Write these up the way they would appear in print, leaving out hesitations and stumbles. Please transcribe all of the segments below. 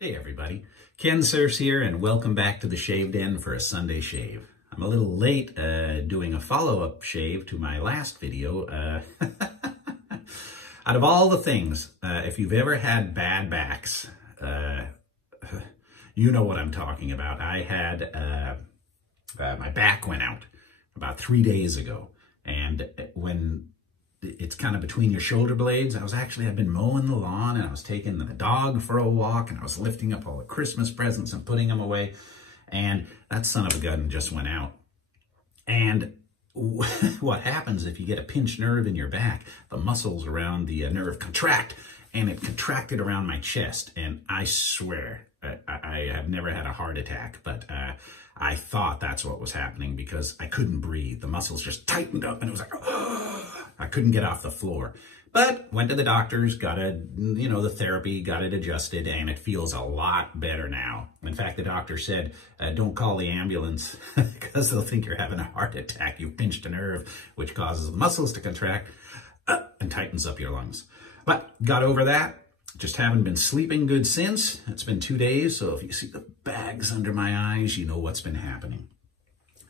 Hey everybody, Kensurfs here and welcome back to the Shave Den for a Sunday shave. I'm a little late doing a follow-up shave to my last video. Out of all the things, if you've ever had bad backs, you know what I'm talking about. I had, my back went out about 3 days ago, and when it's kind of between your shoulder blades, I've been mowing the lawn and I was taking the dog for a walk and I was lifting up all the Christmas presents and putting them away, and that son of a gun just went out. And what happens if you get a pinched nerve in your back, the muscles around the nerve contract, and it contracted around my chest. And I swear, I have never had a heart attack, but I thought that's what was happening because I couldn't breathe. The muscles just tightened up and it was like, oh, I couldn't get off the floor. But went to the doctors, got the therapy, got it adjusted, and it feels a lot better now. In fact, the doctor said, don't call the ambulance because they'll think you're having a heart attack. You pinched a nerve, which causes the muscles to contract and tightens up your lungs. But got over that. Just haven't been sleeping good since. It's been 2 days, so if you see the bags under my eyes, you know what's been happening.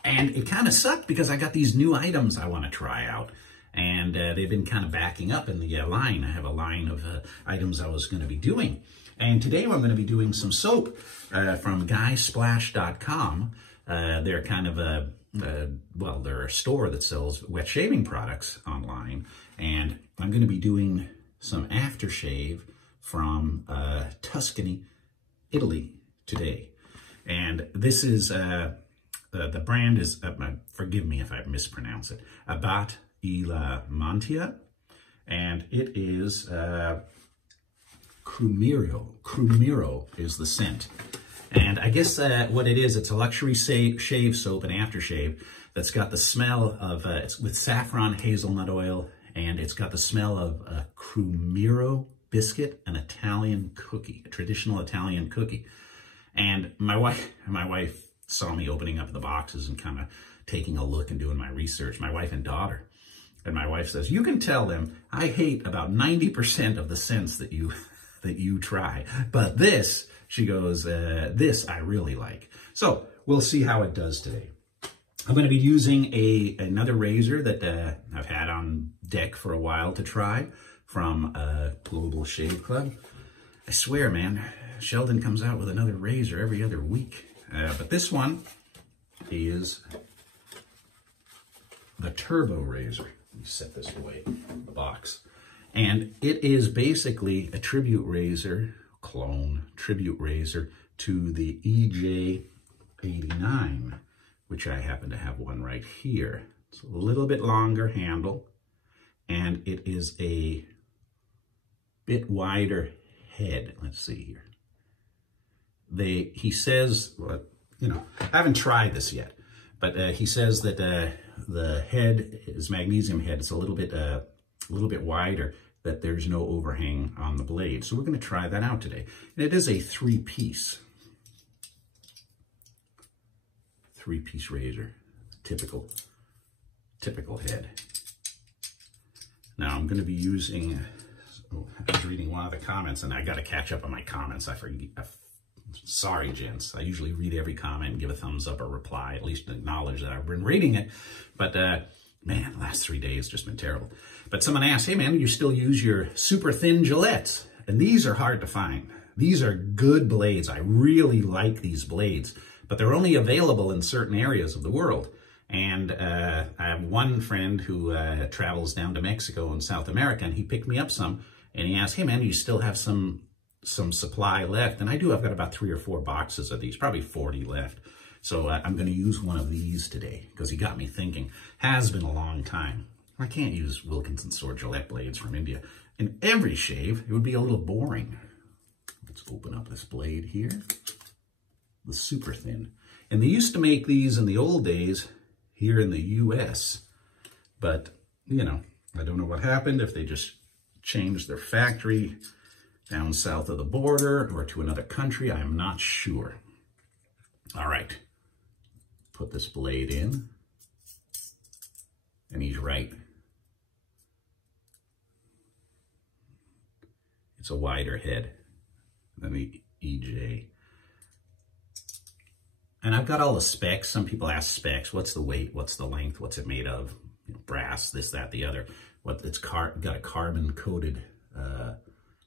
And it kind of sucked because I got these new items I want to try out. And they've been kind of backing up in the line. I have a line of items I was going to be doing. And today I'm going to be doing some soap from guysplash.com. They're kind of they're a store that sells wet shaving products online. And I'm going to be doing some aftershave from Tuscany, Italy today. And this is, the brand is, forgive me if I mispronounce it, Abbatte Mantia, and it is Krumiro. Krumiro is the scent. And I guess what it is, it's a luxury shave soap and aftershave that's got the smell of, it's with saffron, hazelnut oil, and it's got the smell of a Crumiro biscuit, an Italian cookie, a traditional Italian cookie. And my wife saw me opening up the boxes and kind of taking a look and doing my research, my wife and daughter. And my wife says, you can tell them I hate about 90% of the scents that you try. But this, she goes, this I really like. So we'll see how it does today. I'm going to be using another razor that I've had on deck for a while to try from Global Shave Club. I swear, man, Sheldon comes out with another razor every other week. But this one is the Turbo razor. Let me set this away in the box. And it is basically a tribute razor, clone tribute razor to the EJ89, which I happen to have one right here. It's a little bit longer handle, and it is a bit wider head. Let's see here. He says, well, I haven't tried this yet, but he says that the head is magnesium head. It's a little bit wider, that there's no overhang on the blade. So we're going to try that out today. And it is a three-piece razor, typical head. Now I'm going to be using, I was reading one of the comments and I got to catch up on my comments. Sorry, gents. I usually read every comment and give a thumbs up or reply, at least acknowledge that I've been reading it. But man, the last 3 days just been terrible. But someone asked, hey man, you still use your super thin Gillettes? And these are hard to find. These are good blades. I really like these blades, but they're only available in certain areas of the world. And I have one friend who travels down to Mexico and South America, and he picked me up some, and he asked, hey man, do you still have some supply left? And I do. I've got about 3 or 4 boxes of these, probably 40 left. So I'm going to use one of these today because he got me thinking. Has been a long time. I can't use Wilkinson's or Gillette Blades from India in every shave. It would be a little boring. Let's open up this blade here. The super thin. And they used to make these in the old days here in the US. But, I don't know what happened, if they just changed their factory down south of the border or to another country. I am not sure. All right. Put this blade in. And he's right. It's a wider head than the EJ. And I've got all the specs. Some people ask specs. What's the weight? What's the length? What's it made of? You know, brass, this, that, the other. What it's got a carbon-coated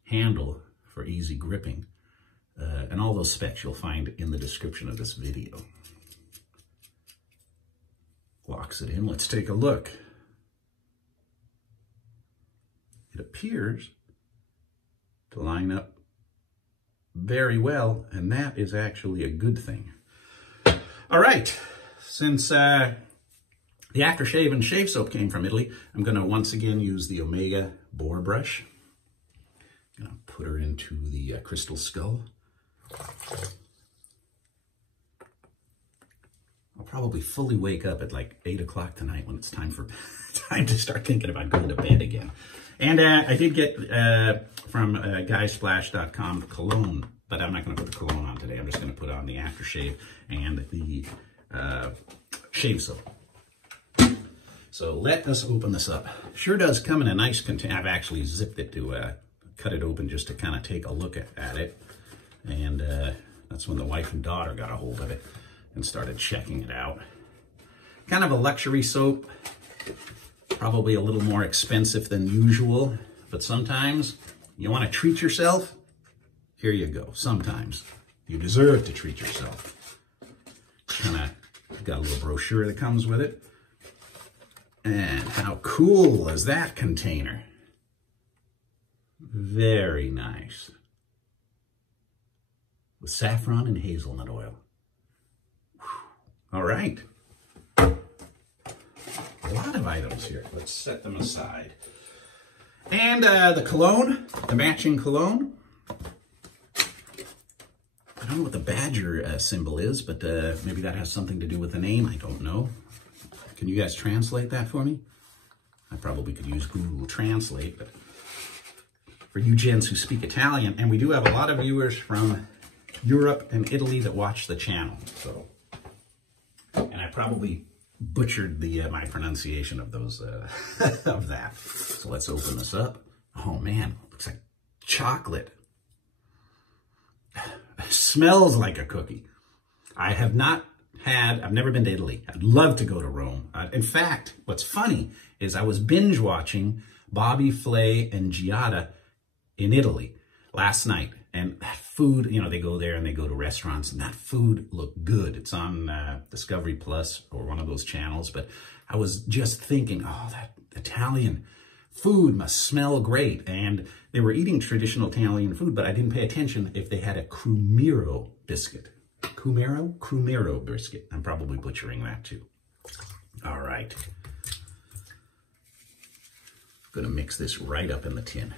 handle for easy gripping. And all those specs you'll find in the description of this video. Locks it in. Let's take a look. It appears to line up very well, and that is actually a good thing. All right, since the Aftershave and shave soap came from Italy, I'm going to once again use the Omega Boar brush. I'm going to put her into the crystal skull. I'll probably fully wake up at like 8 o'clock tonight when it's time to start thinking about going to bed again. And I did get from guysplash.com cologne, but I'm not going to put the cologne on today. I'm just going to put on the aftershave and the shave soap. So let us open this up. Sure does come in a nice container. I've actually zipped it to cut it open just to kind of take a look at it. And that's when the wife and daughter got a hold of it and started checking it out. Kind of a luxury soap. Probably a little more expensive than usual, but sometimes you want to treat yourself. Here you go. Sometimes you deserve to treat yourself. Kind of got a little brochure that comes with it. And how cool is that container? Very nice. With saffron and hazelnut oil. Whew. All right. A lot of items here. Let's set them aside. And the cologne, the matching cologne. I don't know what the badger symbol is, but maybe that has something to do with the name. I don't know. Can you guys translate that for me? I probably could use Google Translate, but for you gents who speak Italian, and we do have a lot of viewers from Europe and Italy that watch the channel. So, and I probably butchered the my pronunciation of those of that. So let's open this up. Oh man, looks like chocolate. Smells like a cookie. I've never been to Italy. I'd love to go to Rome. In fact, what's funny is I was binge watching Bobby Flay and Giada in Italy last night. And that food, you know, they go there and they go to restaurants, and that food looked good. It's on Discovery Plus or one of those channels. But I was just thinking, oh, that Italian food must smell great. And they were eating traditional Italian food, but I didn't pay attention if they had a Krumiro biscuit. Krumiro biscuit. I'm probably butchering that too. All right. I'm going to mix this right up in the tin.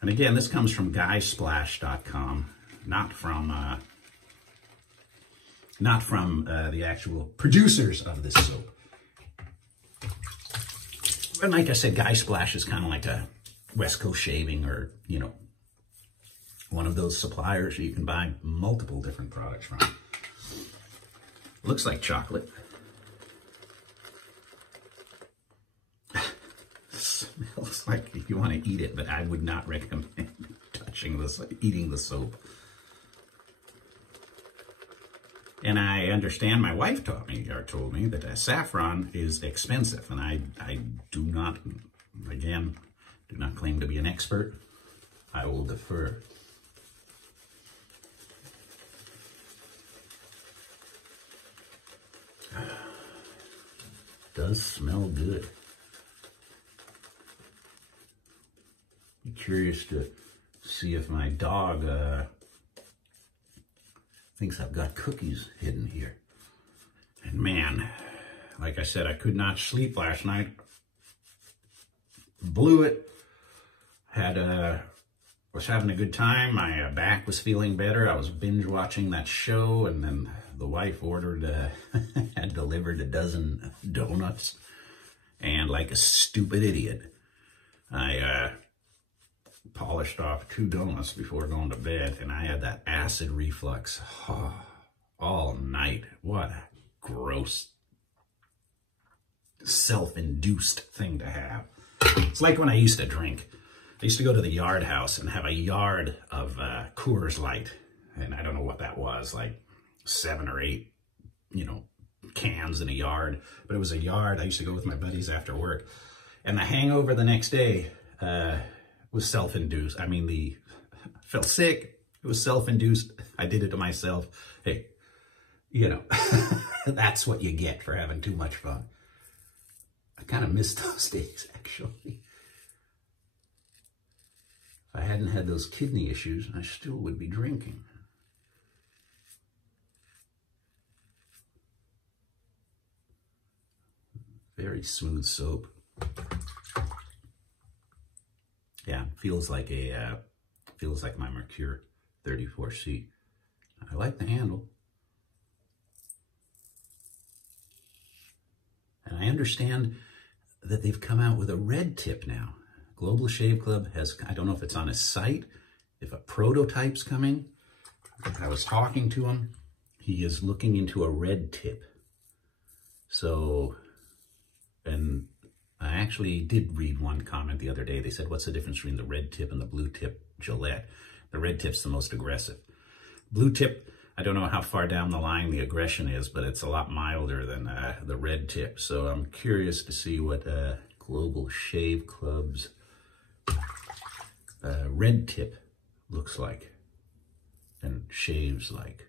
And again, this comes from guysplash.com, not from the actual producers of this soap. And like I said, Guy Splash is kind of like a West Coast Shaving, or, you know, one of those suppliers you can buy multiple different products from. Looks like chocolate. Smells like if you want to eat it, but I would not recommend touching this, eating the soap. And I understand my wife told me that saffron is expensive, and I do not, again, do not claim to be an expert. I will defer. Does smell good. Be curious to see if my dog thinks I've got cookies hidden here. And man, like I said, I could not sleep last night. Blew it. Was having a good time. My back was feeling better. I was binge watching that show, and then the wife ordered, had delivered a dozen donuts. And like a stupid idiot, I polished off 2 donuts before going to bed, and I had that acid reflux all night. What a gross, self-induced thing to have. It's like when I used to drink. I used to go to the yard house and have a yard of Coors Light. And I don't know what that was, like 7 or 8, you know, cans in a yard. But it was a yard. I used to go with my buddies after work. And the hangover the next day was self-induced. I mean, felt sick. It was self-induced. I did it to myself. Hey, you know, that's what you get for having too much fun. I kind of miss those days, actually. If I hadn't had those kidney issues, I still would be drinking. Very smooth soap. Yeah, feels like my Merkur 34C. I like the handle. And I understand that they've come out with a red tip now. Global Shave Club has, I don't know if it's on his site, if a prototype's coming. I was talking to him. He is looking into a red tip. So, and I actually did read one comment the other day. They said, what's the difference between the red tip and the blue tip Gillette? The red tip's the most aggressive. Blue tip, I don't know how far down the line the aggression is, but it's a lot milder than the red tip. So I'm curious to see what Global Shave Club's red tip looks like and shaves like.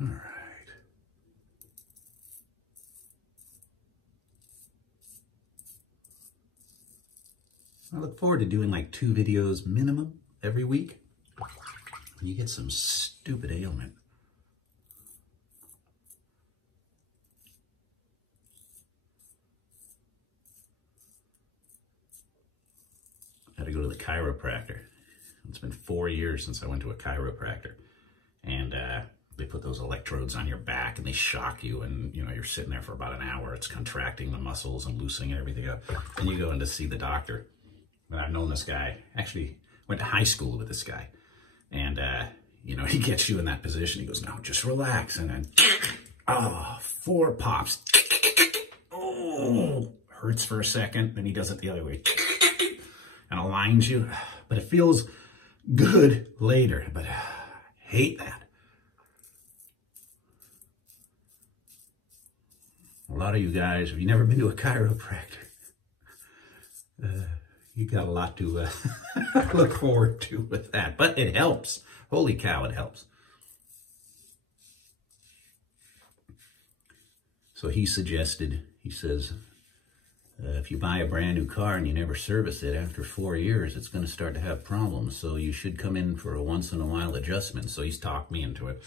All right. I look forward to doing like 2 videos minimum every week. You get some stupid ailment. I had to go to the chiropractor. It's been 4 years since I went to a chiropractor. And they put those electrodes on your back and they shock you, and you know, you're sitting there for about an hour. It's contracting the muscles and loosening everything up. And you go in to see the doctor. And I've known this guy, actually went to high school with this guy. And, you know, he gets you in that position. He goes, no, just relax. And then, 4 pops. Oh, hurts for a second. Then he does it the other way. And aligns you. But it feels good later. But I hate that. A lot of you guys, if you've never been to a chiropractor, you got a lot to look forward to with that. But it helps. Holy cow, it helps. So he suggested, he says, if you buy a brand new car and you never service it, after 4 years, it's going to start to have problems. So you should come in for a once-in-a-while adjustment. So he's talked me into it.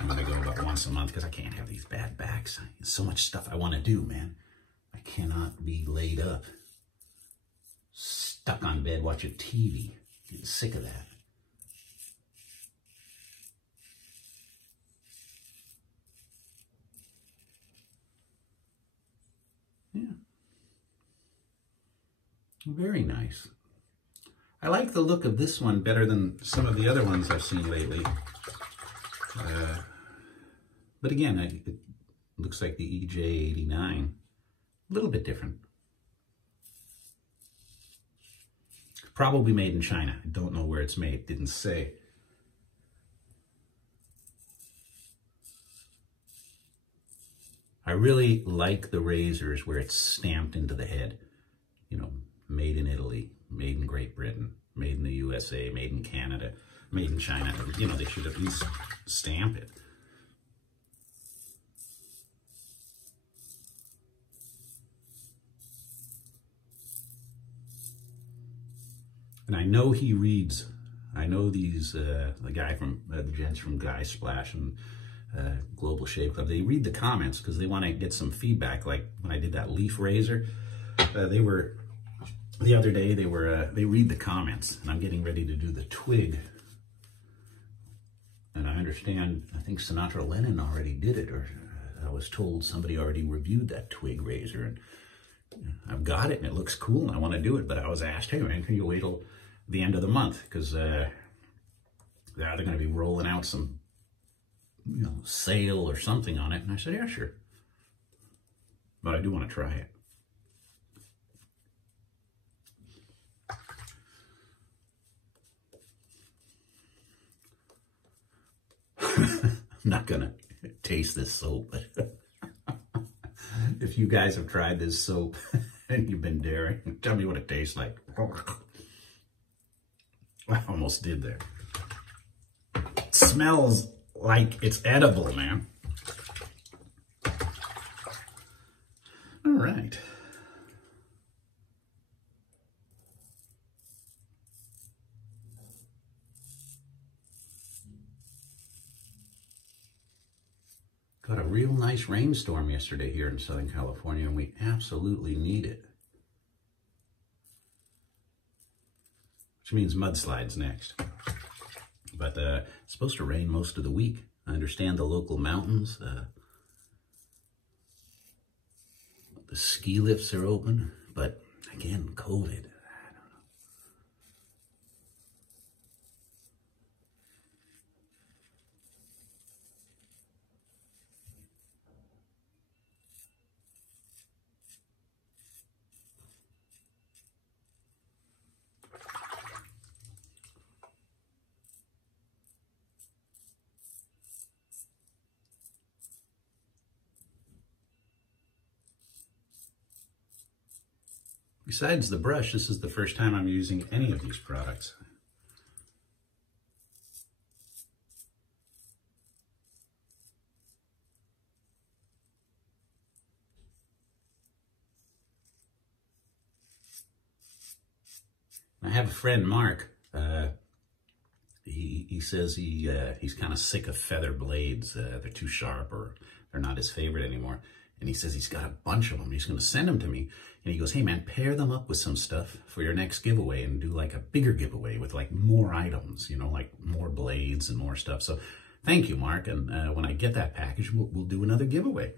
I'm going to go about once a month because I can't have these bad backs. There's so much stuff I want to do, man. I cannot be laid up, stuck on bed watching TV. Getting sick of that. Yeah. Very nice. I like the look of this one better than some of the other ones I've seen lately. But again, it looks like the EJ89. A little bit different. Probably made in China. I don't know where it's made. Didn't say. I really like the razors where it's stamped into the head. You know, made in Italy, made in Great Britain, made in the USA, made in Canada, made in China. You know, they should at least stamp it. And I know he reads. I know these, the guy from, the gents from Guy Splash and Global Shave Club, they read the comments because they want to get some feedback. Like when I did that leaf razor, the other day, they read the comments, and I'm getting ready to do the twig. And I understand, I think Sinatra Lennon already did it, or I was told somebody already reviewed that twig razor, and I've got it, and it looks cool, and I want to do it, but I was asked, hey man, can you wait till the end of the month? Because they're going to be rolling out some, you know, sale or something on it. And I said, yeah, sure. but I do want to try it. I'm not gonna taste this soap, but if you guys have tried this soap and you've been daring, tell me what it tastes like. I almost did there. It smells like it's edible, man. All right. Got a real nice rainstorm yesterday here in Southern California, and we absolutely need it. Which means mudslides next. But it's supposed to rain most of the week. I understand the local mountains, the ski lifts are open, but again, COVID. Besides the brush, this is the first time I'm using any of these products. I have a friend, Mark. He says he's kind of sick of feather blades. They're too sharp, or they're not his favorite anymore. And he says he's got a bunch of them. He's going to send them to me. And he goes, hey, man, pair them up with some stuff for your next giveaway and do like a bigger giveaway with like more items, you know, like more blades and more stuff. So thank you, Mark. And when I get that package, we'll do another giveaway.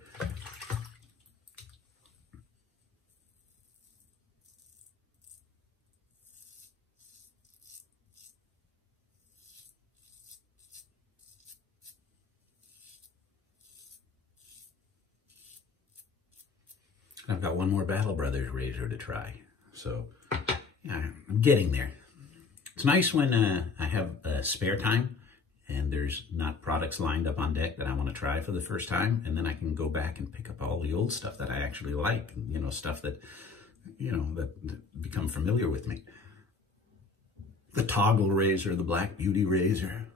I've got one more Battle Brothers razor to try. So, yeah, I'm getting there. It's nice when I have spare time and there's not products lined up on deck that I want to try for the first time. And then I can go back and pick up all the old stuff that I actually like. You know, stuff that, you know, that become familiar with me. The Toggle razor, the Black Beauty razor.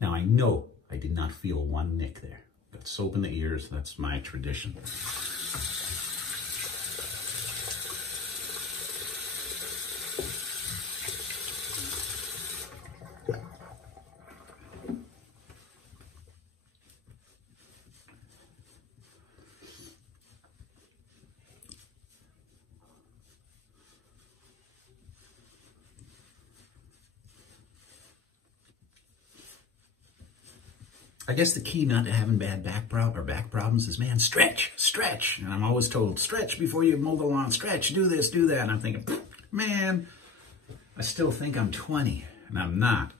Now, I know I did not feel one nick there. Got soap in the ears, that's my tradition. I guess the key not to having bad back problems is, man, stretch. And I'm always told, stretch before you mow the lawn, stretch, do this, do that. And I'm thinking, man, I still think I'm 20, and I'm not.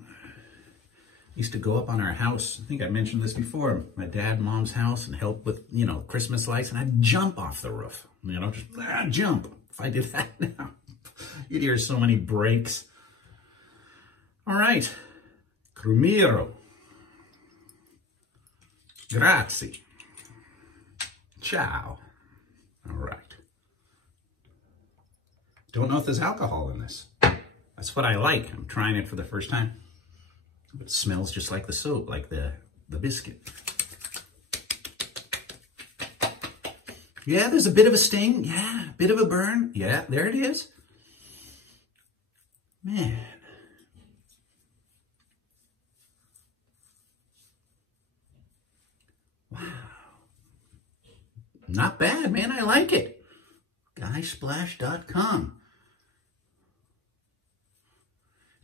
I used to go up on our house, I think I mentioned this before, my dad and mom's house, and help with, you know, Christmas lights, and I'd jump off the roof, you know, just jump. If I did that now, you'd hear so many breaks. All right. Krumiro. Grazie. Ciao. All right. Don't know if there's alcohol in this. That's what I like. I'm trying it for the first time. It smells just like the soap, like the biscuit. Yeah, there's a bit of a sting. Yeah, a bit of a burn. Yeah, there it is. Man. Wow. Not bad, man. I like it. Guysplash.com.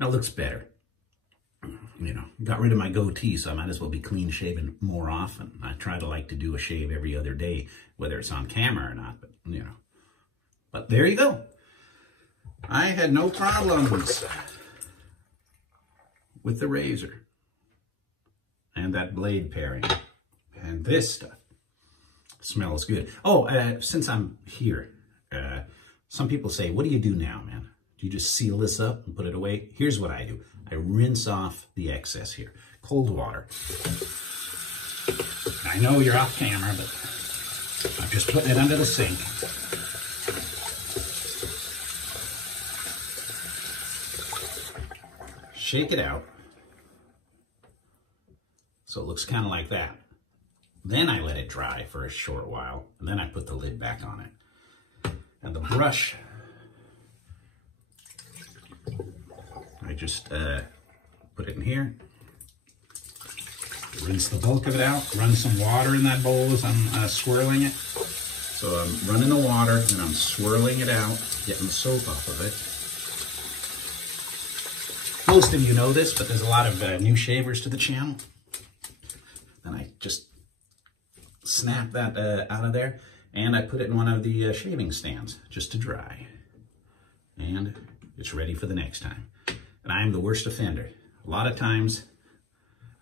Now it looks better. You know, got rid of my goatee, so I might as well be clean shaven more often. I try to like to do a shave every other day, whether it's on camera or not, but you know. But there you go. I had no problems with the razor and that blade pairing and this stuff. smells good. Oh, since I'm here, some people say, what do you do now, man? Do you just seal this up and put it away? Here's what I do. I rinse off the excess here. Cold water. I know you're off camera, but I'm just putting it under the sink. Shake it out. So it looks kind of like that. Then I let it dry for a short while, and then I put the lid back on it. And the brush, I just put it in here, rinse the bulk of it out, run some water in that bowl as I'm swirling it. So I'm running the water and I'm swirling it out, getting the soap off of it. Most of you know this, but there's a lot of new shavers to the channel. And I just snap that out of there, and I put it in one of the shaving stands just to dry. And it's ready for the next time. And I am the worst offender. A lot of times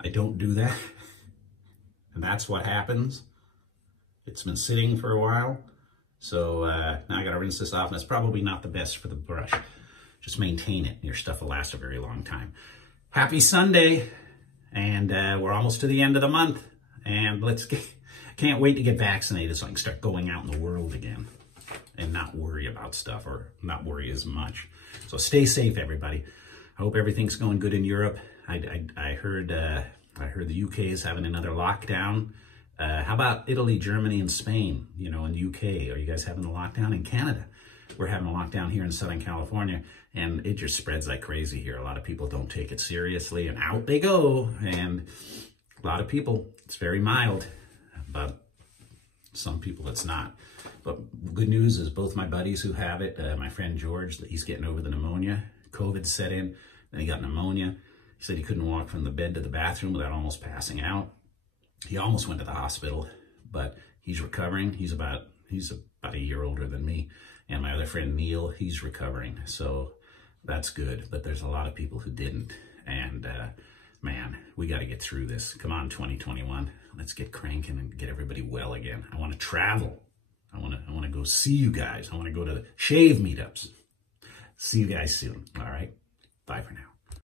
I don't do that, and that's what happens. It's been sitting for a while, so now I gotta rinse this off, and it's probably not the best for the brush. Just maintain it, your stuff will last a very long time. Happy Sunday, and we're almost to the end of the month, and can't wait to get vaccinated so I can start going out in the world again and not worry about stuff, or not worry as much. So stay safe, everybody. I hope everything's going good in Europe. I heard the UK is having another lockdown. How about Italy, Germany, and Spain? You know, in the UK, are you guys having a lockdown? In Canada, we're having a lockdown here in Southern California, and it just spreads like crazy here. A lot of people don't take it seriously, and out they go. And a lot of people, it's very mild, but some people it's not. But good news is both my buddies who have it, my friend George, he's getting over the pneumonia. COVID set in, then he got pneumonia. He said he couldn't walk from the bed to the bathroom without almost passing out. He almost went to the hospital, but he's recovering. He's about a year older than me. And my other friend Neil, he's recovering. So that's good. But there's a lot of people who didn't. And man, we got to get through this. Come on, 2021. Let's get cranking and get everybody well again. I want to travel. I want to go see you guys. I want to go to the shave meetups. See you guys soon. All right. Bye for now.